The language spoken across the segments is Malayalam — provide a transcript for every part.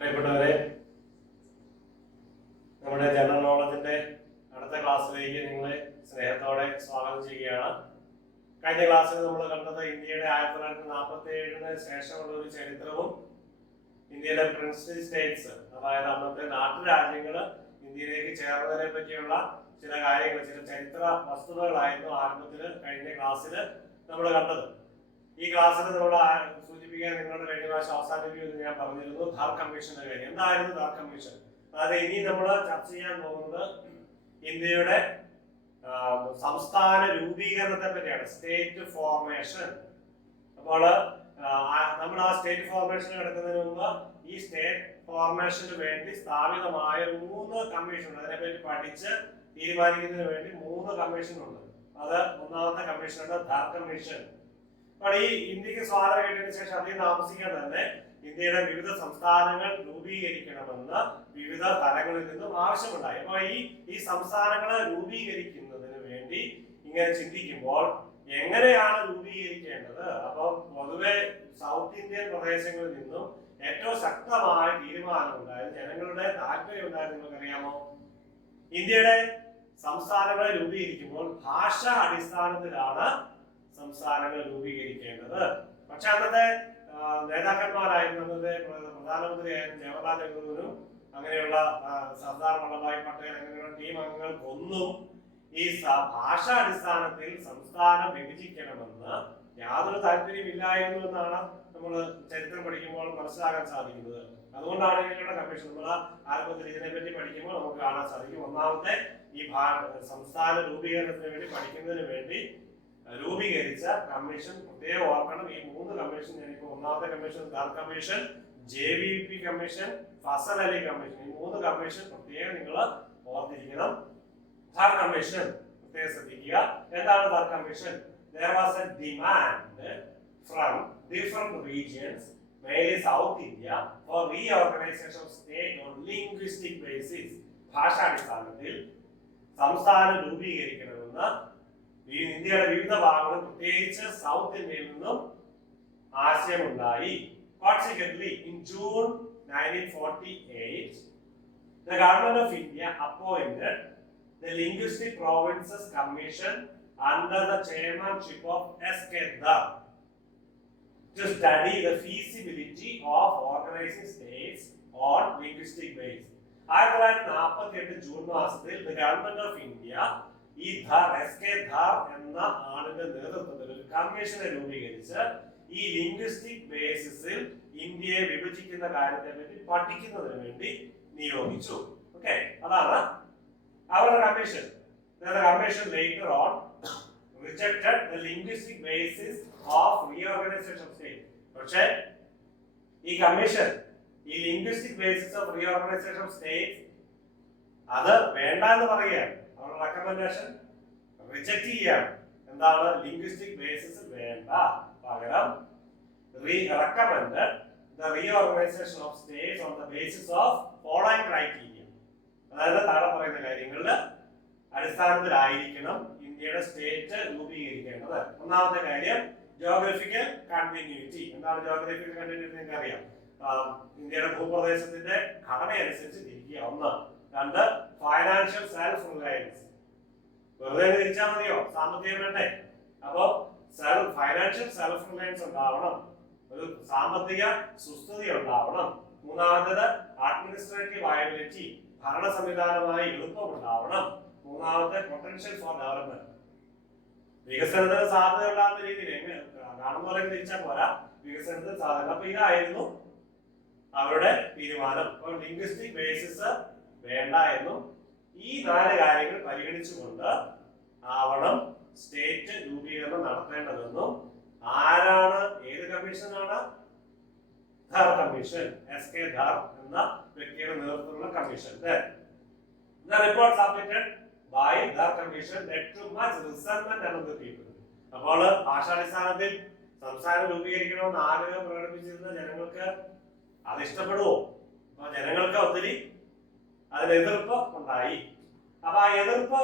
പ്രിയപ്പെട്ടവരെ, നമ്മുടെ ജനറൽ നോളജിന്റെ അടുത്ത ക്ലാസ്സിലേക്ക് നിങ്ങളെ സ്നേഹത്തോടെ സ്വാഗതം ചെയ്യുകയാണ്. കഴിഞ്ഞ ക്ലാസ്സിൽ നമ്മൾ കണ്ടത് ഇന്ത്യയുടെ 1947 ശേഷമുള്ള ഒരു ചരിത്രവും ഇന്ത്യയിലെ പ്രിൻസ്ലി സ്റ്റേറ്റ്സ്, അതായത് അന്നത്തെ നാട്ടുരാജ്യങ്ങൾ ഇന്ത്യയിലേക്ക് ചേർന്നതിനെ പറ്റിയുള്ള ചില കാര്യങ്ങൾ, ചില ചരിത്ര വസ്തുതകളായിരുന്നു ആരംഭത്തിൽ കഴിഞ്ഞ ക്ലാസ്സിൽ നമ്മൾ കണ്ടത്. ഈ ക്ലാസ്സിൽ നമ്മൾ സൂചിപ്പിക്കാൻ നിങ്ങളുടെ കഴിഞ്ഞ പ്രാവശ്യം അവസാനിപ്പിക്കുമെന്ന് ഞാൻ പറഞ്ഞിരുന്നു ധാർ കമ്മീഷന്റെ കാര്യം. എന്തായിരുന്നു ധാർ കമ്മീഷൻ? അതായത് ഇനി നമ്മൾ ചർച്ച ചെയ്യാൻ പോകുന്നത് ഇന്ത്യയുടെ സംസ്ഥാന രൂപീകരണത്തെ പറ്റിയാണ്, സ്റ്റേറ്റ് ഫോർമേഷൻ. അപ്പോൾ നമ്മൾ ആ സ്റ്റേറ്റ് ഫോർമേഷൻ എടുക്കുന്നതിന് മുമ്പ് ഈ സ്റ്റേറ്റ് ഫോർമേഷന് വേണ്ടി സ്ഥാപിതമായ 3 കമ്മീഷൻ ഉണ്ട്. അതിനെപ്പറ്റി പഠിച്ച് തീരുമാനിക്കുന്നതിന് വേണ്ടി 3 കമ്മീഷൻ ഉണ്ട്. അത് ഒന്നാമത്തെ കമ്മീഷനാണ് ധാർ കമ്മീഷൻ. അപ്പോൾ ഈ ഇന്ത്യക്ക് സ്വാതന്ത്ര്യം കിട്ടിയതിനു ശേഷം അധികം താമസിക്കാൻ തന്നെ ഇന്ത്യയുടെ വിവിധ സംസ്ഥാനങ്ങൾ രൂപീകരിക്കണമെന്ന് വിവിധ തലങ്ങളിൽ നിന്നും ആവശ്യമുണ്ടായി. അപ്പോൾ ഈ സംസ്ഥാനങ്ങളെ രൂപീകരിക്കുന്നതിന് വേണ്ടി ഇങ്ങനെ ചിന്തിക്കുമ്പോൾ എങ്ങനെയാണ് രൂപീകരിക്കേണ്ടത്? അപ്പോൾ പൊതുവെ സൗത്ത് ഇന്ത്യൻ പ്രദേശങ്ങളിൽ നിന്നും ഏറ്റവും ശക്തമായ തീരുമാനം ഉണ്ടായത്, ജനങ്ങളുടെ താല്പര്യം ഉണ്ടായത് നിങ്ങൾക്കറിയാമോ? ഇന്ത്യയുടെ സംസ്ഥാനങ്ങളെ രൂപീകരിക്കുമ്പോൾ ഭാഷാ അടിസ്ഥാനത്തിലാണ് സംസ്ഥാനങ്ങൾ രൂപീകരിക്കേണ്ടത്. പക്ഷെ അന്നത്തെ നേതാക്കന്മാരായിരുന്നു, അന്നത്തെ പ്രധാനമന്ത്രിയായിരുന്നു ജവഹർലാൽ നെഹ്റുവിനും അങ്ങനെയുള്ള സർദാർ വല്ലഭായ് പട്ടേൽ അങ്ങനെയുള്ള ടീം അംഗങ്ങൾക്കൊന്നും ഈ ഭാഷാ അടിസ്ഥാനത്തിൽ സംസ്ഥാനം വിഭജിക്കണമെന്ന് യാതൊരു താല്പര്യമില്ലായിരുന്നു എന്നാണ് നമ്മൾ ചരിത്രം പഠിക്കുമ്പോൾ മനസ്സിലാക്കാൻ സാധിക്കുന്നത്. അതുകൊണ്ടാണ് ഇങ്ങനെയുള്ള കമ്മീഷൻ നമ്മൾ ആരംഭത്തിൽ ഇതിനെപ്പറ്റി പഠിക്കുമ്പോൾ നമുക്ക് കാണാൻ സാധിക്കും. ഒന്നാമത്തെ ഈ സംസ്ഥാന രൂപീകരണത്തിന് വേണ്ടി പഠിക്കുന്നതിന് വേണ്ടി രൂപീകരിച്ച കമ്മീഷൻ പ്രത്യേകം ഓർക്കണം. ഈ 3 കമ്മീഷൻ ഞാനിപ്പോ ഒന്നാമത്തെ commission Dhar commission, JVP commission, Fazal Ali commission, ഈ 3 കമ്മീഷൻ പ്രത്യേകം നിങ്ങൾ ഓർത്തിരിക്കണം. ധാർ കമ്മീഷൻ പ്രത്യേകം ശ്രദ്ധിക്കുക. എന്താണ് Thar commission? There was a demand from different regions, mainly South India, for reorganization of state on linguistic basis. ഭാഷാടിസ്ഥാനത്തിൽ സംസ്ഥാനം രൂപീകരിക്കണമെന്ന് ഇന്ത്യയുടെ വിവിധ ഭാഗങ്ങളിൽ പ്രത്യേകിച്ച് സൗത്ത് ഇന്ത്യയിൽ നിന്നും ആശയമുണ്ടായി. Consequently, in June 1948, the government of India appointed the Linguistic Provinces Commission under the chairmanship of S.K. Dar to study the feasibility of organizing states on linguistic basis. 1948 June മാസത്തിൽ the government of India ഈ SK ധാർ എന്ന ആളിന്റെ നേതൃത്വത്തിൽ ഒരു കമ്മീഷനെ രൂപീകരിച്ച് ഈ ലിംഗ്വിസ്റ്റിക് ബേസിസിൽ ഇന്ത്യയെ വിഭജിക്കുന്ന കാര്യത്തെ പറ്റി പഠിക്കുന്നതിന് വേണ്ടി നിയോഗിച്ചു. ഓക്കെ, അതാണ് അവരുടെ commission. The commission later on rejected the linguistic basis of reorganization of state. പക്ഷേ ഈ കമ്മീഷൻ ഈ linguistic basis of reorganisation of state അത് വേണ്ട എന്ന് പറയുകയാണ്. അവരുടെ റെക്കമെൻഡേഷൻ റിജക്ട് ചെയ്യാണ്. എന്താണ്? ലിംഗ്വിസ്റ്റിക് ബേസിസ് വേണ്ട, പകരം recommended the reorganization of states on the basis of following criteria. അതായത് താഴെ പറയുന്ന കാര്യങ്ങളിൽ അടിസ്ഥാനത്തിലായിരിക്കണം ഇന്ത്യയുടെ സ്റ്റേറ്റ് രൂപീകരിക്കേണ്ടത്. ഒന്നാമത്തെ കാര്യം ജോഗ്രഫിക്കൽ കണ്ടിന്യൂറ്റി. എന്താണ് ജോഗ്രഫിക്കൽ കണ്ടിന്യൂറ്റി? നിങ്ങൾക്ക് അറിയാം, ഇന്ത്യയുടെ ഭൂപ്രദേശത്തിന്റെ ഘടന അനുസരിച്ച് തിരിക്കുക. 1. 2. Financial self Reliance. വെറുതെ തിരിച്ചാൽ മതിയോ? സാമ്പത്തികം വേണ്ടേ? അപ്പോ ഫൈനാൻഷ്യൽ സെൽഫ് റിലയൻസ് ഉണ്ടാവണം, ഒരു സാമ്പത്തിക സുസ്ഥിതി ഉണ്ടാവണം. 3. അഡ്മിനിസ്ട്രേറ്റീവ് വയബിലിറ്റി, ഭരണ സംവിധാനമായി എളുപ്പം ഉണ്ടാവണം. 3. പൊട്ടൻഷ്യൽ ഫോർ ഡെവലപ്മെന്റ്, വികസനത്തിന് സാധ്യത ഉണ്ടാകുന്ന രീതിയിൽ കാണുന്ന പോലെ തിരിച്ചാൽ പോരാ, വികസനത്തിന് സാധ്യത. അപ്പൊ ഇതായിരുന്നു അവരുടെ തീരുമാനം. അപ്പോൾ ലിംഗ്വിസ്റ്റിക് ബേസിസ് വേണ്ട എന്നും ഈ 4 കാര്യങ്ങൾ പരിഗണിച്ചുകൊണ്ട് ആവണം സ്റ്റേറ്റ് രൂപീകരണം നടത്തേണ്ടതെന്നും ആരാണ്, ഏത് കമ്മീഷനാണ്? ധാർ കമ്മീഷൻ, SK ധാർ എന്ന വ്യക്തിയുടെ നേതൃത്വത്തിലുള്ള commission. The report submitted by Dhar Commission led to much resentment among the people. അപ്പോൾ ഭാഷാടിസ്ഥാനത്തിൽ സംസ്ഥാനം രൂപീകരിക്കണമെന്ന് ആഗ്രഹം പ്രകടിപ്പിച്ചിരുന്ന ജനങ്ങൾക്ക് അത് ഇഷ്ടപ്പെടുവോ? അപ്പൊ ജനങ്ങൾക്ക് ഒത്തിരി അതിന് എതിർപ്പ് ഉണ്ടായി. അപ്പൊ ആ എതിർപ്പ്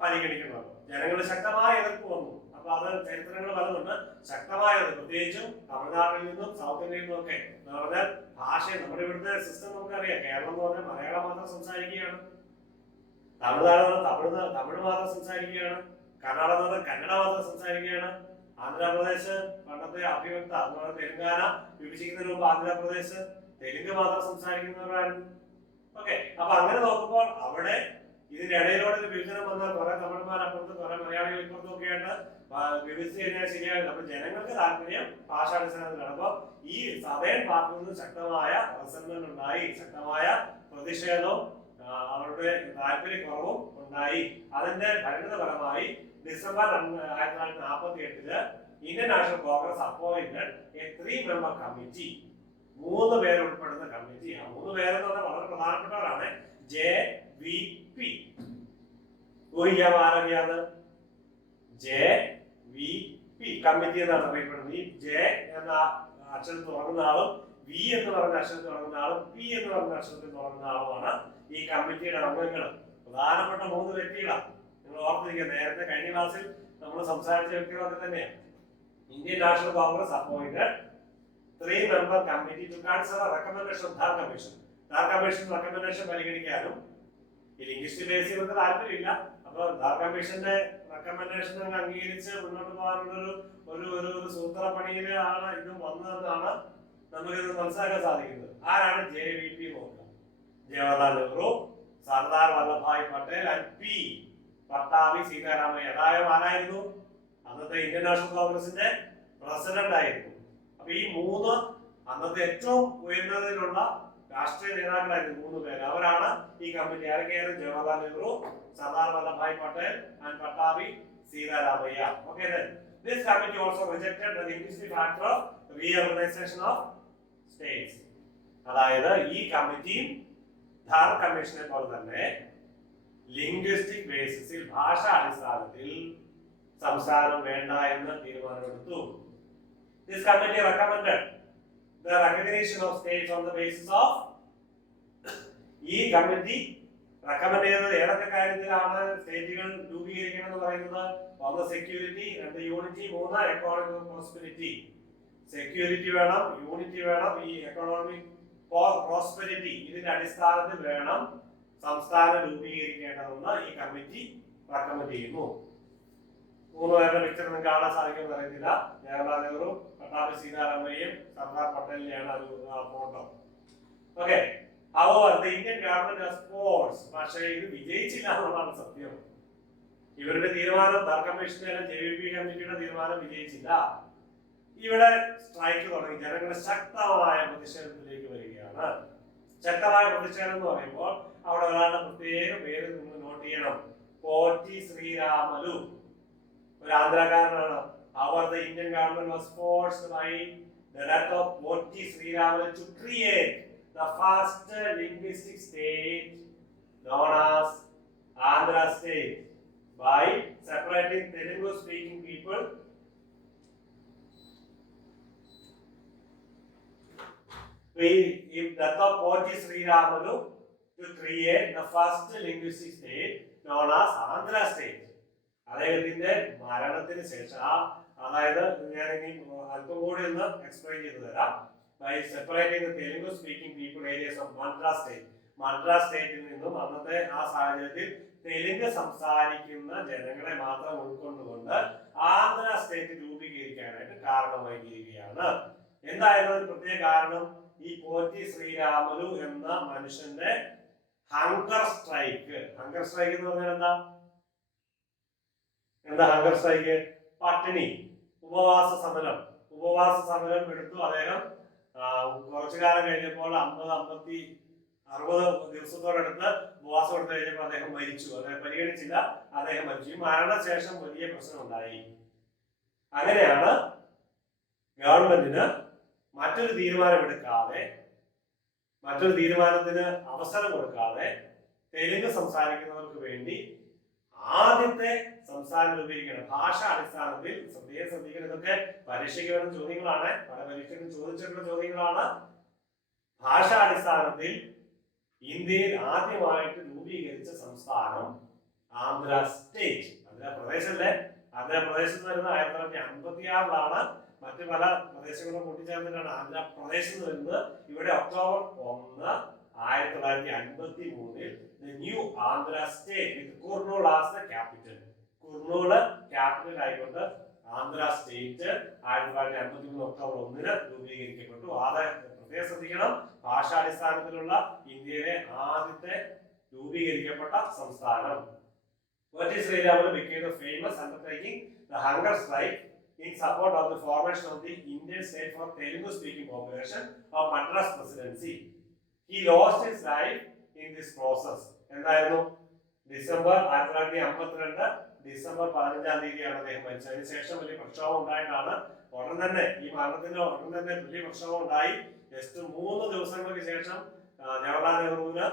പരിഗണിക്കണം. ജനങ്ങൾ ശക്തമായ എതിർപ്പ് വന്നു. അപ്പൊ അപ്പൊ അത് ചരിത്രങ്ങൾ പലതുണ്ട്. ശക്തമായത് പ്രത്യേകിച്ചും തമിഴ്നാട്ടിൽ നിന്നും സൗത്ത് ഇന്ത്യയിൽ നിന്നും ഒക്കെ എന്ന് പറഞ്ഞാൽ ഭാഷ, നമ്മുടെ ഇവിടുത്തെ സിസ്റ്റം നമുക്കറിയാം. കേരളം എന്ന് പറഞ്ഞാൽ മലയാളം മാത്രം സംസാരിക്കുകയാണ്, തമിഴ് മാത്രം സംസാരിക്കുകയാണ്, കർണാടക എന്ന് പറഞ്ഞാൽ കന്നഡ മാത്രം സംസാരിക്കുകയാണ്, ആന്ധ്രാപ്രദേശ് പണ്ടത്തെ അഭിവക്ത എന്ന് പറഞ്ഞാൽ തെലുങ്കാന വിഭജിക്കുന്നതിന് മുമ്പ് ആന്ധ്രാപ്രദേശ് തെലുങ്ക് മാത്രം സംസാരിക്കുന്നവരായിരുന്നു. ഓക്കെ, അപ്പൊ അങ്ങനെ നോക്കുമ്പോൾ അവിടെ ഇതിനിടയിലൂടെ ഒരു വിഭജനം വന്നാൽ കുറെ തമിഴന്മാർ അപ്പുറത്ത് കുറെ മലയാളികൾ ഇപ്പുറത്തും ഒക്കെ ആയിട്ട് വിഭജിച്ച് കഴിഞ്ഞാൽ ശരിയാവില്ല. അപ്പൊ ജനങ്ങൾക്ക് താല്പര്യം ഭാഷാടിസ്ഥാനത്തിലാണ്. അപ്പൊ ഈ സദേൺ പാർട്ടിൽ നിന്ന് ശക്തമായ റെസന്റ്മെന്റ് ഉണ്ടായി, ശക്തമായ പ്രതിഷേധവും അവരുടെ താല്പര്യക്കുറവും ഉണ്ടായി. അതിന്റെ പരിണിതഫലമായി December 1948 Indian National Congress appointed a 3-member committee, 3 പേര് ഉൾപ്പെടുന്ന കമ്മിറ്റി. ആ 3 പേരെന്ന് പറഞ്ഞാൽ വളരെ പ്രധാനപ്പെട്ടവരാണ്. JVP ഊഹിക്കാമാരറിയാതെ JVP കമ്മിറ്റി എന്നാണ് അറിയപ്പെടുന്നത്. ഈ ജെ എന്ന അക്ഷരത്തിൽ തുടങ്ങുന്ന ആളും വി എന്ന് പറയുന്ന അക്ഷരത്തിൽ തുടങ്ങുന്ന ആളും പി എന്ന് പറയുന്ന അക്ഷരത്തിൽ തുടങ്ങുന്ന ആളുമാണ് ഈ കമ്മിറ്റിയുടെ അംഗങ്ങൾ. പ്രധാനപ്പെട്ട 3 വ്യക്തികളാണ്. നിങ്ങൾ ഓർത്തിരിക്കുക, നേരത്തെ കഴിഞ്ഞ ക്ലാസ്സിൽ നമ്മൾ സംസാരിച്ച വ്യക്തികളൊക്കെ തന്നെയാണ്. Indian National Congress appointed 3-member committee to consider recommendation of Dhar commission. Dhar commission recommendation പരിഗണിക്കാനും ഈ ലിംഗ്വിസ്റ്റിക് ബേസ് ചെയ്ത് താല്പര്യമില്ല. അപ്പൊ ധാർ കമ്മീഷന്റെ റെക്കമെൻഡേഷൻ അംഗീകരിച്ച് മുന്നോട്ട് പോകാനുള്ള ഒരു സൂത്രപ്പണിയിലാണ് ഇത് വന്നതെന്നാണ് നമുക്കിത് മനസ്സിലാക്കാൻ സാധിക്കുന്നത്. ആരാണ് JVP നോക്കുക? Jawaharlal Nehru, Sardar Vallabhbhai Patel and P Pattabhi Sitaramayya. അതായത് ആരായിരുന്നു? അന്നത്തെ ഇന്ത്യൻ നാഷണൽ കോൺഗ്രസിന്റെ പ്രസിഡന്റ് ആയിരുന്നു. അപ്പൊ ഈ 3 അന്നത്തെ ഏറ്റവും ഉയർന്നതിലുള്ള രാഷ്ട്രീയ നേതാക്കളായിരുന്നു 3 പേര്. അവരാണ് ഈ കമ്മിറ്റി. ആരൊക്കെയായിരുന്നു? Jawaharlal Nehru, Sardar Vallabhbhai Patel and Pattabhi Sitaramayya. Okay, then this committee also rejected the linguistic factor of reorganization of states. അതായത് ഈ കമ്മിറ്റിയും ധാർ കമ്മീഷനെ പോലെ തന്നെ ലിംഗ്വിസ്റ്റിക് ബേസിസിൽ, ഭാഷാ അടിസ്ഥാനത്തിൽ സംസ്ഥാനം വേണ്ട എന്ന് തീരുമാനമെടുത്തു. This committee recommended the recognition of states on the basis of ഈ കമ്മിറ്റി റെക്കമെൻഡ് ചെയ്തത് ഏതൊക്കെ കാര്യത്തിലാണ് സ്റ്റേറ്റുകൾ രൂപീകരിക്കണം എന്ന് പറയുന്നത്? 1 security, 2 unity, 3 economic prosperity. Security വേണം, യൂണിറ്റി വേണം, ഈ എക്കോണമിക് പ്രോസ്പെരിറ്റി ഇതിന്റെ അടിസ്ഥാനത്തിൽ വേണം സംസ്ഥാനം രൂപീകരിക്കേണ്ടതെന്ന് ഈ കമ്മിറ്റി റെക്കമെൻഡ് ചെയ്യുന്നു. 3 പേരുടെ പിക്ചർ നിങ്ങൾക്ക് കാണാൻ സാധിക്കുമെന്ന് അറിയത്തില്ല. ജവഹർലാൽ നെഹ്റു, പട്ടാഭി സീതാരാമയ്യയും സർദാർ പട്ടേലിനെയാണ് photo. Okay, however the Indian government has forced, പക്ഷേ ഇത് വിജയിച്ചില്ല എന്നുള്ളതാണ് സത്യം. ഇവരുടെ തീരുമാനം, ധാർ കമ്മീഷന്റെ JVP കമ്മിറ്റിയുടെ തീരുമാനം വിജയിച്ചില്ല. ഇവിടെ സ്ട്രൈക്ക് തുടങ്ങി. ജനങ്ങളുടെ ശക്തമായ പ്രതിഷേധത്തിലേക്ക് വരികയാണ്. ശക്തമായ പ്രതിഷേധം എന്ന് പറയുമ്പോൾ അവിടെ ഒരാളുടെ പ്രത്യേക പേര് നിങ്ങൾ നോട്ട് ചെയ്യണം. പോറ്റി ശ്രീരാമലു, ഒരു ആന്ധ്രാകാരനാണ്. However, the Indian government was forced by the death of Potti Sriramalu to create the first linguistic state known as Andhra State by separating Telugu-speaking people if death of Potti Sriramalu to create the first linguistic state known as Andhra State. അദ്ദേഹത്തിന്റെ മരണത്തിന് ശേഷം, അതായത് ഞാൻ ഇനി അല്പം കൂടി ഒന്ന് എക്സ്പ്ലെയിൻ ചെയ്തു തരാം. By separating Telugu speaking people areas of Madras state. Madras സ്റ്റേറ്റിൽ നിന്നും അന്നത്തെ ആ സാഹചര്യത്തിൽ തെലുങ്ക് സംസാരിക്കുന്ന ജനങ്ങളെ മാത്രം ഉൾക്കൊണ്ടുകൊണ്ട് ആന്ധ്ര സ്റ്റേറ്റ് രൂപീകരിക്കാനായിട്ട് കാരണമായി തീരുകയാണ്. എന്തായിരുന്നു ഒരു പ്രത്യേക കാരണം? ഈ പോറ്റി ശ്രീരാമലു എന്ന മനുഷ്യന്റെ ഹങ്കർ സ്ട്രൈക്ക്. ഹങ്കർ സ്ട്രൈക്ക് എന്ന് പറഞ്ഞാൽ എന്താ ഹങ്കർ സ്ട്രൈക്ക്? പട്ടിണി, ഉപവാസ സമരം എടുത്തു അദ്ദേഹം. കുറച്ചു കാലം കഴിഞ്ഞപ്പോൾ 50-60 ദിവസത്തോടടുത്ത് ഉപവാസം എടുത്തു കഴിഞ്ഞപ്പോൾ അദ്ദേഹം മരിച്ചു. അദ്ദേഹം പരിഗണിച്ചില്ല, അദ്ദേഹം മരിച്ചു. ഈ മരണശേഷം വലിയ പ്രശ്നം ഉണ്ടായി. അങ്ങനെയാണ് ഗവൺമെന്റിന് മറ്റൊരു തീരുമാനത്തിന് അവസരം കൊടുക്കാതെ തെലുങ്ക് സംസാരിക്കുന്നവർക്ക് വേണ്ടി ആദ്യത്തെ സംസ്ഥാനം രൂപീകരിക്കണം. ഭാഷാ അടിസ്ഥാനത്തിൽ ശ്രദ്ധിക്കണം. ഇതൊക്കെ പരീക്ഷയ്ക്ക് വരുന്ന ചോദ്യങ്ങളാണ്, പല പരീക്ഷയ്ക്കും ചോദിച്ചിട്ടുള്ള ചോദ്യങ്ങളാണ്. ഭാഷാ അടിസ്ഥാനത്തിൽ ഇന്ത്യയിൽ ആദ്യമായിട്ട് രൂപീകരിച്ച സംസ്ഥാനം ആന്ധ്ര സ്റ്റേറ്റ്. ആന്ധ്രാപ്രദേശല്ലേ, ആന്ധ്രാപ്രദേശത്ത് വരുന്നത് 1956 മറ്റു പല പ്രദേശങ്ങളും കൂട്ടിച്ചേർന്നിട്ടാണ് ആന്ധ്രാപ്രദേശത്ത് വരുന്നത്. ഇവിടെ October 1, 1953 the new Andhra state with Kurnool as the capital. Kurnool capital ആയിക്കൊണ്ട് ആന്ധ്ര സ്റ്റേറ്റ് 1953 ഒക്ടോബർ 1 രൂപീകരിക്കപ്പെട്ടു. അത് പ്രത്യേകം ശ്രദ്ധിക്കണം, ഭാഷാടിസ്ഥാനത്തിലുള്ള ഇന്ത്യയിലെ ആദ്യത്തെ രൂപീകരിക്കപ്പെട്ട സംസ്ഥാനം. Vati Sriramulu became the famous undertaking the hunger strike in support of the formation of the Indian state for Telugu speaking population of Madras presidency. He lost his life in this process. എന്തായിരുന്നു? ഡിസംബർ 1952 ഡിസംബർ 15-ാം തീയതിയാണ് അദ്ദേഹം മരിച്ചത്. അതിനുശേഷം വലിയ പ്രക്ഷോഭം ഉണ്ടായിട്ടാണ് ഉടൻ തന്നെ ഈ മരണത്തിന് ഉടൻ തന്നെ വലിയ പ്രക്ഷോഭം ഉണ്ടായി. ജസ്റ്റ് 3 ദിവസങ്ങൾക്ക് ശേഷം ജവഹർലാൽ നെഹ്റുവിന്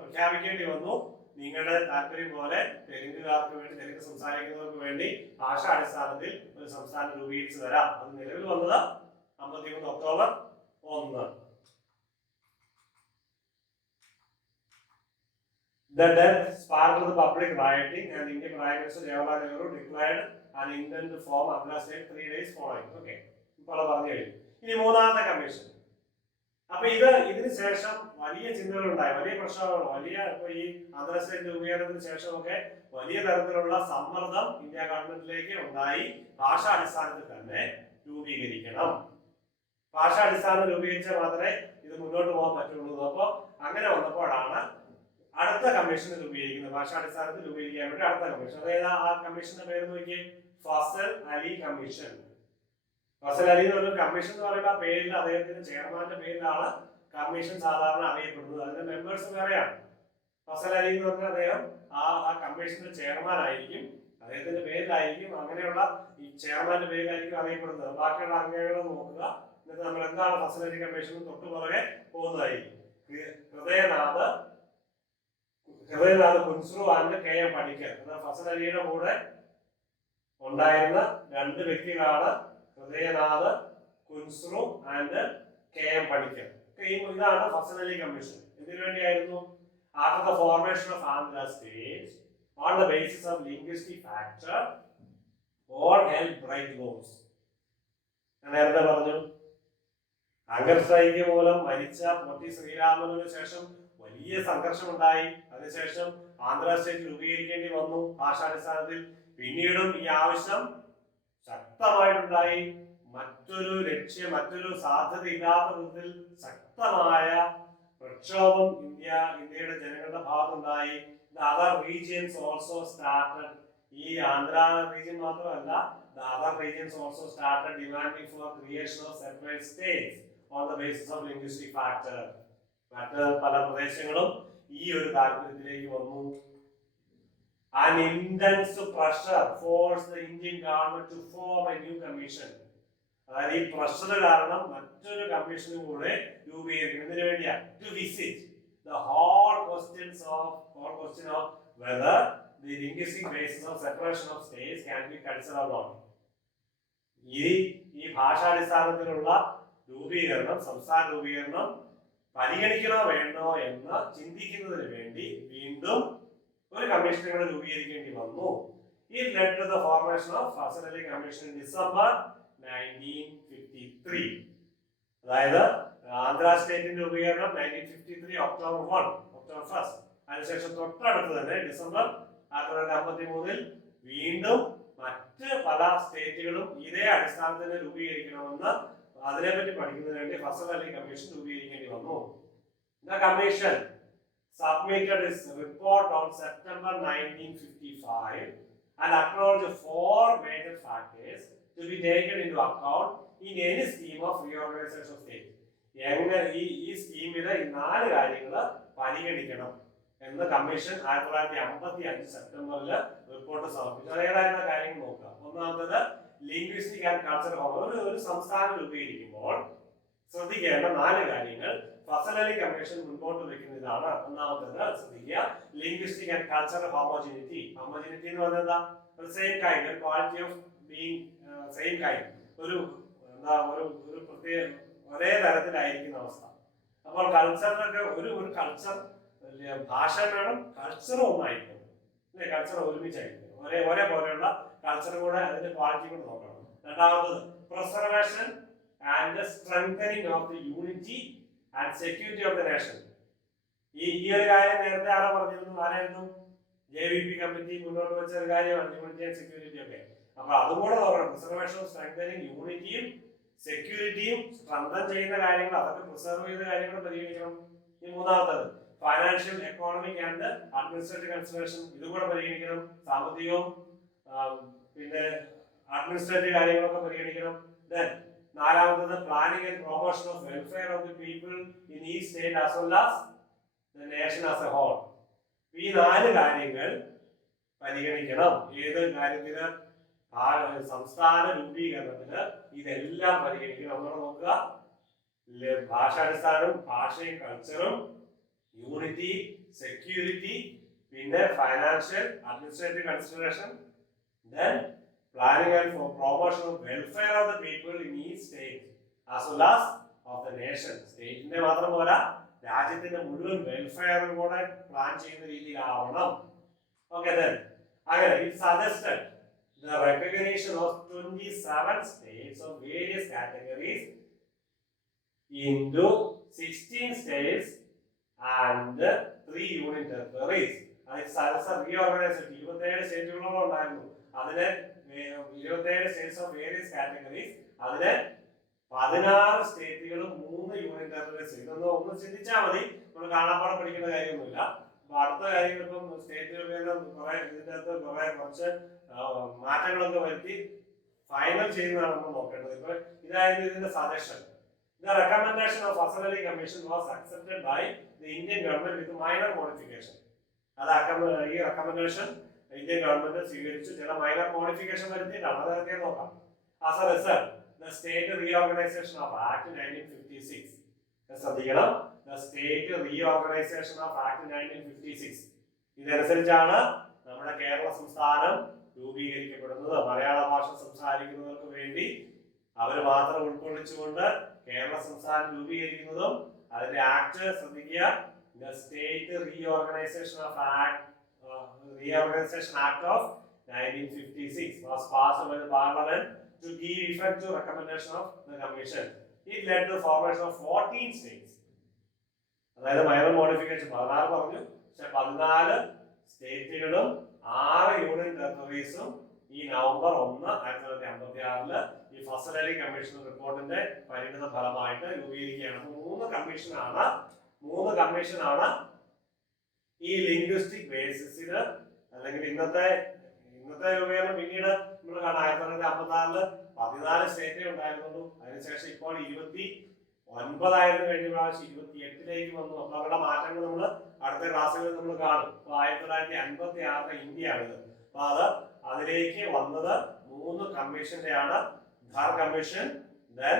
പ്രഖ്യാപിക്കേണ്ടി വന്നു, നിങ്ങളുടെ താല്പര്യം പോലെ തെലുങ്കുകാർക്ക് വേണ്ടി, തെലുങ്ക് സംസാരിക്കുന്നവർക്ക് വേണ്ടി ഭാഷാ അടിസ്ഥാനത്തിൽ ഒരു സംസ്ഥാനം രൂപീകരിച്ചു തരാം. അത് നിലവിൽ വന്നത് 53 October 1. The death sparked the public rioting and Indian Prime Minister Jawaharlal Nehru declared an intent to form Andhra state 3 days following. Okay, ഇപ്പോൾ പറഞ്ഞു കഴിഞ്ഞു. ഇനി മൂന്നാമത്തെ കമ്മീഷൻ. അപ്പൊ ഇതിന് ശേഷം വലിയ ചിന്തകളുണ്ടായി, വലിയ പ്രശ്നങ്ങൾ, വലിയ ഇപ്പൊ ഈ ആന്ധ്ര സ്റ്റേറ്റ് രൂപീകരണത്തിന് ശേഷമൊക്കെ വലിയ തരത്തിലുള്ള സമ്മർദ്ദം ഇന്ത്യ ഗവൺമെന്റിലേക്ക് ഉണ്ടായി. ഭാഷാ അടിസ്ഥാനത്തിൽ തന്നെ രൂപീകരിക്കണം, ഭാഷാ അടിസ്ഥാനം രൂപീകരിച്ചാൽ മാത്രമേ ഇത് മുന്നോട്ട് പോകാൻ പറ്റുള്ളൂ. അപ്പൊ അങ്ങനെ വന്നപ്പോഴാണ് അടുത്ത കമ്മീഷൻ രൂപീകരിക്കുന്നത്. ഭാഷാടിസ്ഥാനത്തിൽ രൂപീകരിക്കാൻ വേണ്ടി അടുത്ത കമ്മീഷൻ. അതായത് ആ കമ്മീഷന്റെ പേര് നോക്കി, ഫസൽ അലി കമ്മീഷൻ. ഫസൽ അലി എന്ന് പറഞ്ഞ കമ്മീഷൻ എന്ന് പറയുന്ന പേരിൽ അദ്ദേഹത്തിന്റെ ചെയർമാന്റെ പേരിലാണ് കമ്മീഷൻ സാധാരണ അറിയപ്പെടുന്നത്. അതിന്റെ മെമ്പേഴ്സ് വേറെയാണ്. ഫസൽ അലി എന്ന് പറഞ്ഞാൽ അദ്ദേഹം ആ കമ്മീഷന്റെ ചെയർമാൻ ആയിരിക്കും, അദ്ദേഹത്തിന്റെ പേരിലായിരിക്കും, അങ്ങനെയുള്ള ഈ ചെയർമാന്റെ പേരിലായിരിക്കും അറിയപ്പെടുന്നത്. ബാക്കിയുള്ള അംഗങ്ങൾ നോക്കുക, എന്നിട്ട് നമ്മൾ എന്താണ് ഫസൽ അലി കമ്മീഷൻ തൊട്ടു പുറകെ പോകുന്നതായിരിക്കും. Hridayanath Kunzru and KM Panikkar. ഫസൽ അലിയുടെ കൂടെ ഉണ്ടായിരുന്ന 2 വ്യക്തികളാണ് ഹൃദയനാഥ് കുൻസ്രു ആൻഡ് KM പണിക്കർ. ഇതാണ് ഫസൽ അലി കമ്മീഷൻ. ഇതിനു വേണ്ടിയായിരുന്നു? After the formation of Andhra state on the basis of linguistic factor all help right laws. നേരത്തെ പറഞ്ഞു, ഹങ്കർ സ്ട്രൈക്ക് മൂലം മരിച്ച പൊട്ടി ശ്രീരാമനുവിന് ശേഷം വലിയ സംഘർഷം ഉണ്ടായി. അതിനുശേഷം ആന്ധ്ര സ്റ്റേറ്റ് രൂപീകരിക്കേണ്ടി വന്നു ഭാഷാടിസ്ഥാനത്തിൽ. പിന്നീടും ഈ ആവശ്യം ശക്തമായിട്ടുണ്ടായി. മറ്റൊരു സാധ്യത ഇല്ലാത്ത വിധത്തിൽ ശക്തമായ പ്രക്ഷോഭം ഇന്ത്യയുടെ ജനങ്ങളുടെ ഭാഗത്തുണ്ടായി. Other regions also started. ഈ ആന്ധ്ര റീജിയൻ മാത്രമല്ല, the other regions also started demanding for creation of separate states on the basis of linguistic factor. മറ്റ് പല പ്രദേശങ്ങളും ഈ ഒരു താല്പര്യത്തിലേക്ക് വന്നു. An intense pressure forced the Indian government to form a new commission. അതായത് ഈ പ്രഷർ കാരണം മറ്റൊരു കമ്മീഷനും കൂടെ രൂപീകരിക്കുന്നതിന് വേണ്ടിയാ, to visit the whole question of whether the linguistic basis of separation of states can be considered or not. ഈ ഭാഷാടിസ്ഥാനത്തിലുള്ള രൂപീകരണം, സംസ്ഥാന രൂപീകരണം പരിഗണിക്കണോ വേണ്ടോ എന്ന് ചിന്തിക്കുന്നതിന് വേണ്ടി വീണ്ടും ഒരു കമ്മീഷനുകളെ രൂപീകരിക്കേണ്ടി വന്നു. It led to the formation of Fasal Ali Commission in December 1953. അതായത് ആന്ധ്ര സ്റ്റേറ്റിന്റെ രൂപീകരണം 1953 ഒക്ടോബർ 1. അതിനുശേഷം തൊട്ടടുത്ത് തന്നെ ഡിസംബർ 1953 വീണ്ടും മറ്റ് പല സ്റ്റേറ്റുകളും ഇതേ അടിസ്ഥാനത്തിൽ രൂപീകരിക്കണമെന്ന് അതിനെപ്പറ്റി പഠിക്കുന്നതിന് വേണ്ടി ഫസൽ അലി കമ്മീഷൻ രൂപീകരിക്കേണ്ടി വന്നു. The commission submitted its report on September 1955 and acknowledged 4 major factors to be taken into account in any scheme of reorganization of state. ഈ സ്കീമിലെ 4 കാര്യങ്ങൾ പരിഗണിക്കണം എന്ന് കമ്മീഷൻ 1955 സെപ്റ്റംബറിൽ റിപ്പോർട്ട് സമർപ്പിച്ചു. അതേതായിരുന്ന കാര്യങ്ങൾ നോക്കാം. ഒന്നാമത്തത് ലിംഗ്വിസ്റ്റിക് ആൻഡ് കൾച്ചറൽ ഹോമോജി. ഒരു സംസ്ഥാനം രൂപീകരിക്കുമ്പോൾ ശ്രദ്ധിക്കേണ്ട 4 കാര്യങ്ങൾ ഫസൽ അലി കമ്മീഷൻ മുൻപോട്ട് വെക്കുന്നതാണ്. ഒന്നാമത്തേത് ശ്രദ്ധിക്കുക, linguistic and cultural homogeneity. Homogeneity എന്ന് പറഞ്ഞാൽ same kind, quality of being same kind, ഒരു പ്രത്യേക ഒരേ തരത്തിലായിരിക്കുന്ന അവസ്ഥ. അപ്പോൾ കൾച്ചറിനൊക്കെ ഒരു കൾച്ചർ, ഭാഷ വേണം, കൾച്ചർ ഒന്നായിരിക്കും, കൾച്ചർ ഒരുമിച്ചായിരിക്കും, ഒരേപോലെയുള്ള കൾച്ചറും കൂടെ അതിന്റെ ക്വാളിറ്റി കൂടെ നോക്കണം. രണ്ടാമത്തത് preservation and strengthening of the unity and security of the nation. ഈ ഒരു കാര്യം നേരത്തെ ആരാ പറഞ്ഞിരുന്നു? ആരായിരുന്നു? JVP കമ്മിറ്റി മുന്നോട്ട് വെച്ച ഒരു കാര്യമാണ് യൂണിറ്റി ആൻഡ് സെക്യൂരിറ്റി ഒക്കെ. അപ്പൊ അതും കൂടെ നോക്കണം. പ്രിസർവേഷൻ, സ്ട്രെങ്തനിങ്, യൂണിറ്റിയും സെക്യൂരിറ്റിയും സ്ട്രെങ്തൻ ചെയ്യുന്ന കാര്യങ്ങൾ, അതൊക്കെ പ്രിസർവ് ചെയ്ത കാര്യങ്ങൾ പരിഗണിക്കണം. ഈ മൂന്നാമത്തത് financial, economic and administrative consideration, ഇതും കൂടെ പരിഗണിക്കണം. സാമ്പത്തികവും പിന്നെ അഡ്മിനിസ്ട്രേറ്റീവ് കാര്യങ്ങളൊക്കെ പരിഗണിക്കണം. ദെൻ നാലാമത്തത് planning and promotion of welfare of the people in each state as well as the nation as a whole. ഈ 4 കാര്യങ്ങൾ പരിഗണിക്കണം. ഏത് കാര്യത്തിന്? സംസ്ഥാന രൂപീകരണത്തിന് ഇതെല്ലാം പരിഗണിക്കണം. നമ്മൾ നോക്കുക, ഭാഷാടിസ്ഥാനവും ഭാഷയും കൾച്ചറും യൂണിറ്റി, സെക്യൂരിറ്റി, പിന്നെ financial, administrative consideration, then planning and for promotion of welfare of the people in each state as well as of the nation. സ്റ്റേറ്റിന്റെ മാത്രം പോരാ, രാജ്യത്തിന്റെ മുഴുവൻ വെൽഫെയറും കൂടെ പ്ലാൻ ചെയ്യുന്ന രീതിയിലാവണം. ഓക്കെ, then അങ്ങനെ it suggested the recognition of 27 states of various categories into 16 states and 3 union territories. അത് സദസ്യ റീഓർഗനൈസേഷൻ 27 സ്റ്റേറ്റുകളോളം ഉണ്ടായിരുന്നു. അതിന് 27 സ്റ്റേറ്റ്സ് ഓഫ് വേരിയസ് കാറ്റഗറീസ്, അതിന് 16 സ്റ്റേറ്റുകളും 3 യൂണിയൻ ടെറിട്ടറീസ്. ഇതൊന്നും ഒന്ന് ചിന്തിച്ചാൽ മതി, നമ്മൾ കാണാപ്പാടം പഠിക്കേണ്ട കാര്യമൊന്നുമില്ല. അപ്പൊ അടുത്ത കാര്യം, ഇപ്പം സ്റ്റേറ്റ് പേര് കുറെ ഇതിന്റെ അകത്ത് കുറച്ച് മാറ്റങ്ങളൊക്കെ വരുത്തി ഫൈനൽ ചെയ്യുന്നതാണ് നമ്മൾ നോക്കേണ്ടത്. ഇപ്പൊ ഇതായിരുന്നു ഇതിന്റെ suggestion. The recommendation of Hasan Ali Commission was accepted by the Indian government with minor modification. ഈ റെക്കമെൻഡേഷൻ ഇന്ത്യൻ ഗവൺമെന്റ് സ്വീകരിച്ചു, ചില മൈനർ മോഡിഫിക്കേഷൻ വരുത്തിയിട്ടാണ്. അതൊക്കെ നോക്കാം. As a result, the State Reorganization of Act 1956. ശ്രദ്ധിക്കണം, the State Reorganization of Act 1956. ഇതനുസരിച്ചാണ് നമ്മുടെ കേരള സംസ്ഥാനം രൂപീകരിക്കപ്പെടുന്നത്. മലയാള ഭാഷ സംസാരിക്കുന്നവർക്ക് വേണ്ടി അവർ മാത്രം ഉൾക്കൊള്ളിച്ചുകൊണ്ട് കേരള സംസ്ഥാനം രൂപീകരിക്കുന്നതും അതിന്റെ ആക്ട് ശ്രദ്ധിക്കുക. The State Reorganization of Act of 1956 was passed by the Parliament to give effect to recommendation of the Commission. It led to the formation of 14 states. അതായത് മൈനർ മോഡിഫിക്കേഷൻ 16 പറഞ്ഞു, പക്ഷെ 14 സ്റ്റേറ്റുകളും 6 യൂണിയൻ ടെറിട്ടറീസും ഈ നവംബർ 1, 1956 ഈ ഫസൽ അലി കമ്മീഷൻ റിപ്പോർട്ടിന്റെ പരിണിത ഫലമായിട്ട് രൂപീകരിക്കുകയാണ്. 3 കമ്മീഷനാണ് ഈ ലിംഗ്വിസ്റ്റിക് ബേസിസിന്, അല്ലെങ്കിൽ ഇന്നത്തെ രൂപീകരണം പിന്നീട് നമ്മൾ കാണാം. 1956 14 സ്റ്റേറ്റേ ഉണ്ടായിരുന്നുള്ളൂ. അതിനുശേഷം ഇപ്പോൾ 29 കഴിഞ്ഞ പ്രാവശ്യം 28 വന്നു. അപ്പൊ അവരുടെ മാറ്റങ്ങൾ നമ്മൾ അടുത്ത ക്ലാസ്സുകളിൽ നമ്മൾ കാണും. അപ്പൊ 1956 ഇന്ത്യയാണിത്. അപ്പൊ അതിലേക്ക് വന്നത് 3 കമ്മീഷന്റെയാണ്. Dhar commission, then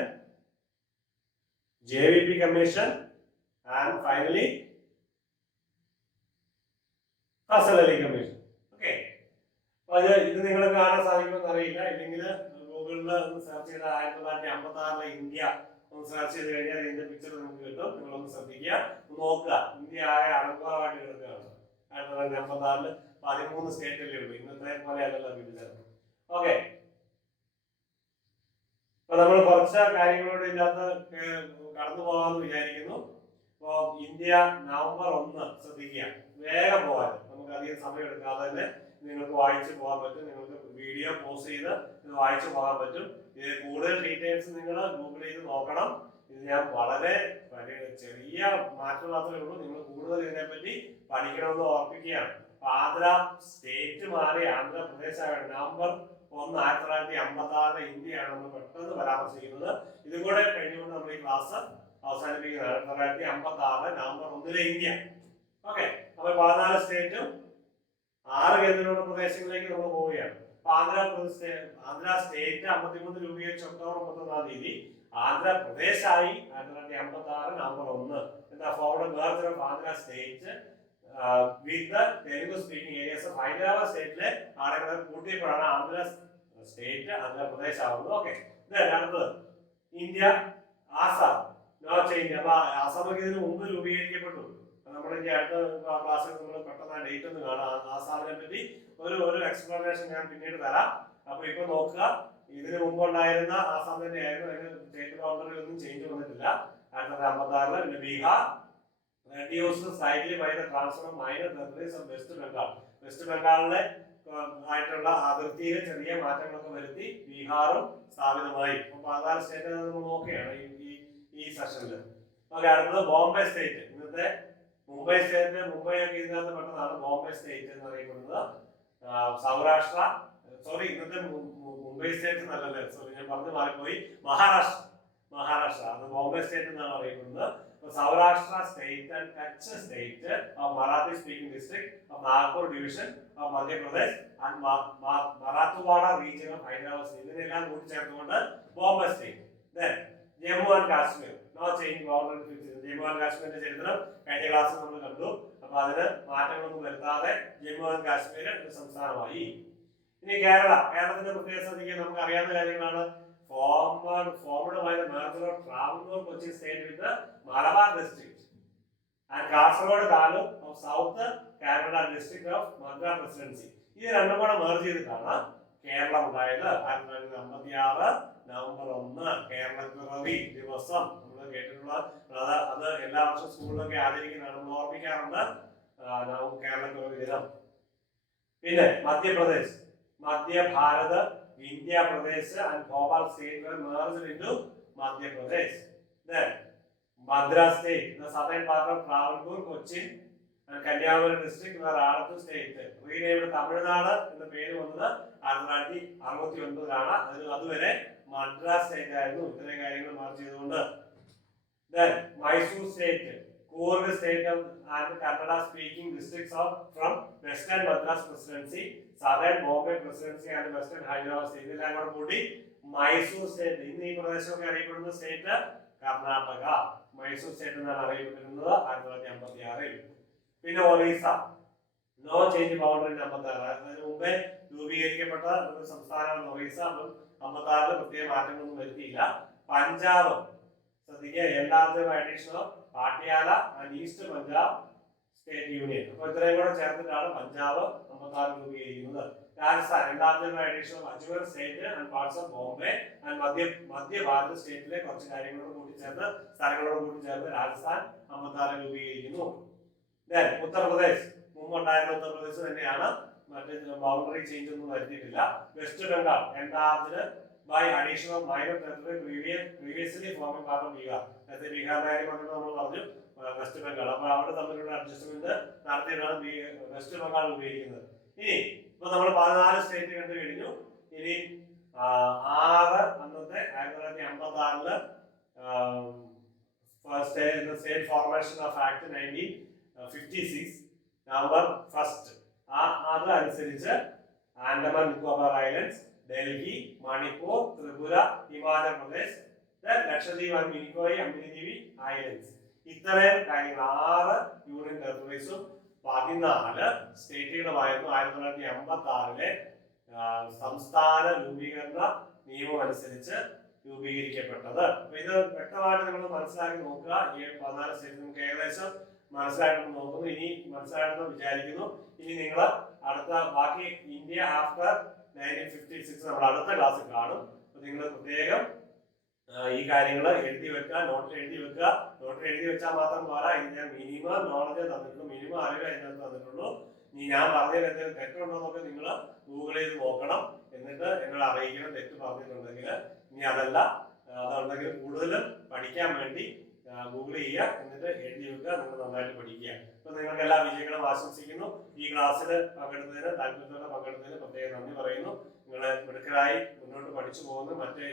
JVP commission and finally Fazal Ali commission. Okay, ഇത് നിങ്ങൾക്ക് കാണാൻ സാധിക്കുമെന്ന് അറിയില്ല. ഇല്ലെങ്കിൽ ഗൂഗിളിൽ ഒന്ന് സെർച്ച് ചെയ്ത 1956 ഇന്ത്യ ഒന്ന് സെർച്ച് ചെയ്ത് കഴിഞ്ഞാൽ ഇതിന്റെ പിക്ചർ നമുക്ക് കിട്ടും. നിങ്ങളൊന്ന് ശ്രദ്ധിക്കുക, നോക്കുക. ഇന്ത്യ ആകെ അടങ്കമായിട്ട് കിടക്കുകയാണ്. 1956 13 സ്റ്റേറ്റല്ലേ ഉള്ളൂ. ഇന്നത്തെ പോലെ അല്ലല്ലോ വിഭജനം. ഓക്കെ, അപ്പൊ നമ്മൾ കുറച്ച് കാര്യങ്ങളോട് ഇതിനകത്ത് കടന്നു പോകാമെന്ന് വിചാരിക്കുന്നു. അപ്പോ ഇന്ത്യ നവംബർ 1 ശ്രദ്ധിക്കുക, വേഗം പോകാൻ നമുക്ക് അധികം സമയം എടുക്കാതെ തന്നെ നിങ്ങൾക്ക് വായിച്ചു പോകാൻ പറ്റും. നിങ്ങൾക്ക് വീഡിയോ പോസ് ചെയ്ത് ഇത് വായിച്ചു പോകാൻ പറ്റും. ഇത് കൂടുതൽ ഡീറ്റെയിൽസ് നിങ്ങൾ ഗൂഗിൾ ചെയ്ത് നോക്കണം. ഇത് ഞാൻ വളരെ ചെറിയ മാറ്റം മാത്രമേ ഉള്ളൂ. നിങ്ങൾ കൂടുതൽ ഇതിനെപ്പറ്റി പഠിക്കണമെന്ന് ഓർപ്പിക്കുകയാണ്. ആന്ധ്ര സ്റ്റേറ്റ് മാറി ആന്ധ്രാപ്രദേശ് ആയ നവംബർ 1, 1956 ഇന്ത്യയാണ് നമ്മൾ പെട്ടെന്ന് പരാമർശിക്കുന്നത്. ഇതും കൂടെ കഴിഞ്ഞുകൊണ്ട് നമ്മൾ ഈ ക്ലാസ് അവസാനിപ്പിക്കുന്നതാണ്. 1956 November 1 India. ഓക്കെ, അപ്പൊ 14 സ്റ്റേറ്റും 6 കേന്ദ്രഭരണ പ്രദേശങ്ങളിലേക്ക് നമ്മൾ പോവുകയാണ്. ആന്ധ്ര സ്റ്റേറ്റ് 53 രൂപീകരിച്ച് ഒക്ടോബർ 31 ആന്ധ്രാപ്രദേശായി 1956 നവംബർ 1. എന്താ forward merger of Andhra state with Telugu speaking areas of Hyderabad സ്റ്റേറ്റിലെ ആളുകളെ കൂട്ടിയപ്പോഴാണ് ആന്ധ്ര സ്റ്റേറ്റ് ആന്ധ്രാപ്രദേശ് ആവുന്നത്. ഓക്കെ, അടുത്തത് ഇന്ത്യ ആസാം നോ ചേഞ്ച്. അപ്പൊ ആസാമൊക്കെ ഇതിന് മുമ്പ് രൂപീകരിക്കപ്പെട്ടു. നമ്മൾ ഇനി അടുത്ത ക്ലാസ്സിൽ നമ്മൾ പെട്ടെന്ന് ഡേറ്റ് ഒന്ന് കാണാം. ആസാമിനെ പറ്റി ഒരു എക്സ്പ്ലനേഷൻ ഞാൻ പിന്നീട് തരാം. അപ്പൊ ഇപ്പൊ നോക്കുക, ഇതിനു മുമ്പ് ഉണ്ടായിരുന്ന ആസാം തന്നെയായിരുന്നു, അതിന് സ്റ്റേറ്റ് ബൗണ്ടറി ഒന്നും ചേഞ്ച് വന്നിട്ടില്ല. 1956 പിന്നെ Bihar reduced slightly by the transfer of minor territories of West Bengal. West ബംഗാളിലെ ആയിട്ടുള്ള അതിർത്തിയിലെ ചെറിയ മാറ്റങ്ങളൊക്കെ വരുത്തി ബീഹാറും സ്ഥാപിതമായി. അപ്പൊ 16 സ്റ്റേറ്റ് നമ്മൾ നോക്കുകയാണ് ഈ സെഷനിൽ. ഓക്കെ, അടുത്തത് ബോംബെ സ്റ്റേറ്റ്. ഇന്നത്തെ മുംബൈ സ്റ്റേറ്റ്, മുംബൈ ഒക്കെ ഇതിനകത്ത് പെട്ടതാണ് ബോംബെ സ്റ്റേറ്റ് എന്ന് അറിയപ്പെടുന്നത്. സൗരാഷ്ട്ര, സോറി ഇന്നത്തെ മുംബൈ സ്റ്റേറ്റ് എന്നല്ലല്ലേ, സോറി ഞാൻ പറഞ്ഞു മാറിപ്പോയി, മഹാരാഷ്ട്ര അത് ബോംബെ സ്റ്റേറ്റ് എന്നാണ് അറിയപ്പെടുന്നത്. Saurashtra state and Kutch state of Marathi speaking district of Nagpur division of Madhya Pradesh and Marathwada region of Hyderabad state. ഇതിനെല്ലാം കൂടി ചേർത്തുകൊണ്ട് Bombay state. Then Jammu and Kashmir, no change boundary. Jammu and കാശ്മീരിന്റെ ചരിത്രം കഴിഞ്ഞ ക്ലാസ്സിൽ നമ്മൾ കണ്ടു. അപ്പൊ അതിന് മാറ്റങ്ങളൊന്നും വരുത്താതെ ജമ്മു ആൻഡ് കാശ്മീർ ഒരു സംസ്ഥാനമായി. ഇനി കേരളത്തിന്റെ പ്രത്യേകത ശ്രദ്ധിക്കുക, നമുക്ക് അറിയാവുന്ന കാര്യങ്ങളാണ്. Formed by the merger of Travancore Cochin state with the Malabar district and Kasaragod Taluk of South Kerala district of Madras presidency. ഇത് രണ്ടും കൂടെ മെർജ് ചെയ്തിട്ടാണ് കേരളം ഉണ്ടായത്. 1956 നവംബർ 1 കേരളപ്പിറവി ദിവസം നമ്മൾ കേട്ടിട്ടുള്ള അത് എല്ലാ വർഷവും സ്കൂളിലൊക്കെ ആചരിക്കുന്നതാണ്, നമ്മൾ ഓർമ്മിക്കാറുണ്ട് കേരളപ്പിറവി ദിനം. പിന്നെ Madhya Pradesh, മധ്യഭാരത്, India Pradesh and Bhopal state were merged into Madhya Pradesh. Then Madras state, the southern part of Travancore, Cochin and Kanyakumari district were added to state. Renamed Tamil Nadu എന്ന പേര് വന്നത് 1969 അതുവരെ മദ്രാസ് സ്റ്റേറ്റ് ആയിരുന്നു. ഇത്രയും കാര്യങ്ങൾ മാർച്ച് ചെയ്തുകൊണ്ട്. Then Mysore state, Coorg state and Kannada speaking districts from Western Madras presidency, Southern Bombay presidency and Western Hyderabad state. ഇതെല്ലാം കൂടെ കൂടി മൈസൂർ സ്റ്റേറ്റ്. ഇന്ന് ഈ പ്രദേശമൊക്കെ അറിയപ്പെടുന്ന സ്റ്റേറ്റ് കർണാടക. മൈസൂർ സ്റ്റേറ്റ് എന്നാണ് അറിയപ്പെടുന്നത് 1956. പിന്നെ ഒറീസ, നോ ചേഞ്ച് ബൗണ്ടറി 56. അതിന് മുമ്പേ രൂപീകരിക്കപ്പെട്ട ഒരു സംസ്ഥാനമാണ് ഒറീസ. അപ്പം 56 പ്രത്യേക മാറ്റങ്ങളൊന്നും വരുത്തിയില്ല. പഞ്ചാബ് ശ്രദ്ധിക്കുക, എല്ലാവരും addition of Patiala and East Punjab state union. അപ്പൊ ഇത്രയും കൂടെ ചേർത്തിട്ടാണ് പഞ്ചാബ് 56 രൂപീകരിക്കുന്നത്. രാജസ്ഥാൻ, എല്ലാവരും addition of Ajmer state and parts of Bombay and Madhya Bharat സ്റ്റേറ്റിലെ കുറച്ച് കാര്യങ്ങളോട് കൂട്ടിച്ചേർന്ന് സ്ഥലങ്ങളോട് കൂട്ടിച്ചേർന്ന് രാജസ്ഥാൻ 56 രൂപീകരിക്കുന്നു. ദെൻ ഉത്തർപ്രദേശ്, മുമ്പുണ്ടായിരുന്ന ഉത്തർപ്രദേശ് തന്നെയാണ്, മറ്റേ ബൗണ്ടറി ചേഞ്ച് ഒന്നും വരുത്തിയിട്ടില്ല. വെസ്റ്റ് ബംഗാൾ എന്താതിന് by addition of minor territory previously forming part of Bihar. നേരത്തെ ബീഹാറിന്റെ കാര്യം പറഞ്ഞപ്പോൾ നമ്മൾ പറഞ്ഞു വെസ്റ്റ് ബംഗാൾ. അപ്പൊ അവിടെ തമ്മിലുള്ള അഡ്ജസ്റ്റ്മെന്റ് നടത്തിയിട്ടാണ് വെസ്റ്റ് ബംഗാൾ ഉപയോഗിക്കുന്നത്. ഇനി ഇപ്പൊ നമ്മൾ 14 സ്റ്റേറ്റ് കണ്ടു കഴിഞ്ഞു. ഇനി 6 അന്നത്തെ 1956 state formation of act 1956 November 1 അത് അനുസരിച്ച് ആൻഡമാൻ നിക്കോബാർ ഐലൻഡ്സ്, ഡൽഹി, മണിപ്പൂർ, ത്രിപുര, ഹിമാചൽ പ്രദേശ്, ലക്ഷദ്വീപ് ആൻഡ് മിനിക്കോയ് അമ്പിനിദ്വീപ് ഐലൻഡ്സ്, ഇത്രയും കാര്യങ്ങൾ 6 യൂണിയൻ ടെറിട്ടറീസും 14 സ്റ്റേറ്റുകളുമായിരുന്നു 1956 സംസ്ഥാന രൂപീകരണ നിയമം അനുസരിച്ച് രൂപീകരിക്കപ്പെട്ടത്. അപ്പൊ ഇത് വ്യക്തമായിട്ട് നിങ്ങൾ മനസ്സിലാക്കി നോക്കുക. ഈ 14 സ്റ്റേറ്റ് നമുക്ക് ഏകദേശം മനസ്സിലായിട്ടെന്ന് നോക്കുന്നു, ഇനി മനസ്സിലായിട്ടെന്ന് വിചാരിക്കുന്നു. ഇനി നിങ്ങൾ അടുത്ത ബാക്കി ഇന്ത്യ ആഫ്റ്റർ 1956 നമ്മൾ അടുത്ത ക്ലാസ്സിൽ കാണും. അപ്പൊ നിങ്ങൾ പ്രത്യേകം ഈ കാര്യങ്ങൾ എഴുതി വെക്കുക, നോട്ടിൽ എഴുതി വെക്കുക. നോട്ടിൽ എഴുതി വെച്ചാൽ മാത്രം പോരാ, ഇത് ഞാൻ മിനിമം നോളജ് തന്നിട്ടുള്ളൂ, മിനിമം അറിവ് അതിനകത്ത് തന്നിട്ടുള്ളൂ. ഇനി ഞാൻ പറഞ്ഞതിൽ എന്തെങ്കിലും തെറ്റുണ്ടോ എന്നൊക്കെ നിങ്ങൾ ഗൂഗിൾ ചെയ്ത് നോക്കണം, എന്നിട്ട് നിങ്ങൾ അറിയിക്കണം തെറ്റ് പറഞ്ഞിട്ടുണ്ടെങ്കിൽ. ഇനി അതുണ്ടെങ്കിൽ കൂടുതലും പഠിക്കാൻ വേണ്ടി ഗൂഗിൾ ചെയ്യുക, എന്നിട്ട് എഴുതി വെക്കുക, നിങ്ങൾ നന്നായിട്ട് പഠിക്കുക. അപ്പൊ നിങ്ങൾക്ക് എല്ലാ വിജയങ്ങളും ആശംസിക്കുന്നു. ഈ ക്ലാസ്സിൽ പങ്കെടുത്തതിന്, താല്പര്യത്തോടെ പങ്കെടുത്തതിന് പ്രത്യേകം നന്ദി പറയുന്നു. നിങ്ങൾ മിടുക്കരായി മുന്നോട്ട് പഠിച്ചു പോകുന്നു. മറ്റേ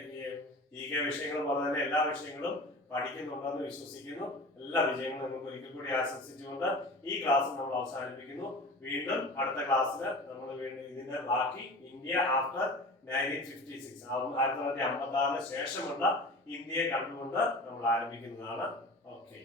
EK വിഷയങ്ങൾ പോലെ തന്നെ എല്ലാ വിഷയങ്ങളും പഠിക്കുന്നുണ്ടെന്ന് വിശ്വസിക്കുന്നു. എല്ലാ വിജയങ്ങളും നിങ്ങൾക്ക് ഒരിക്കൽ കൂടി ആശംസിച്ചുകൊണ്ട് ഈ ക്ലാസ് നമ്മൾ അവസാനിപ്പിക്കുന്നു. വീണ്ടും അടുത്ത ക്ലാസ്സിൽ നമ്മൾ വീണ്ടും ഇതിന്റെ ബാക്കി ഇന്ത്യ ആഫ്റ്റർ 1956 1956 ശേഷമുള്ള ഇന്ത്യയെ കണ്ടുകൊണ്ട് നമ്മൾ ആരംഭിക്കുന്നതാണ്. ഓക്കെ.